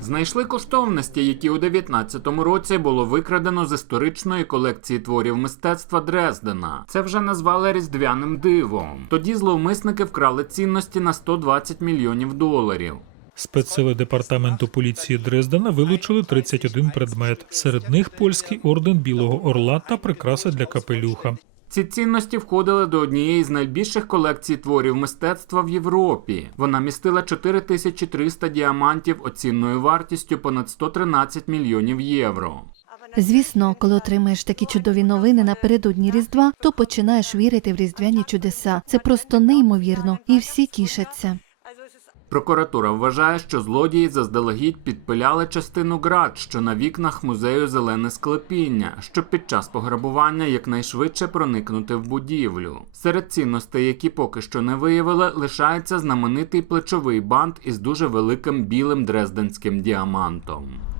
Знайшли коштовності, які у 19-му році було викрадено з історичної колекції творів мистецтва Дрездена. Це вже назвали різдвяним дивом. Тоді зловмисники вкрали цінності на 120 мільйонів доларів. Спецсили департаменту поліції Дрездена вилучили 31 предмет. Серед них польський орден Білого Орла та прикраса для капелюха. Ці цінності входили до однієї з найбільших колекцій творів мистецтва в Європі. Вона містила 4300 діамантів оцінною вартістю понад 113 мільйонів євро. Звісно, коли отримаєш такі чудові новини напередодні Різдва, то починаєш вірити в різдвяні чудеса. Це просто неймовірно, і всі тішаться. Прокуратура вважає, що злодії заздалегідь підпиляли частину град, що на вікнах музею зелене склепіння, щоб під час пограбування якнайшвидше проникнути в будівлю. Серед цінностей, які поки що не виявили, лишається знаменитий плечовий бант із дуже великим білим дрезденським діамантом.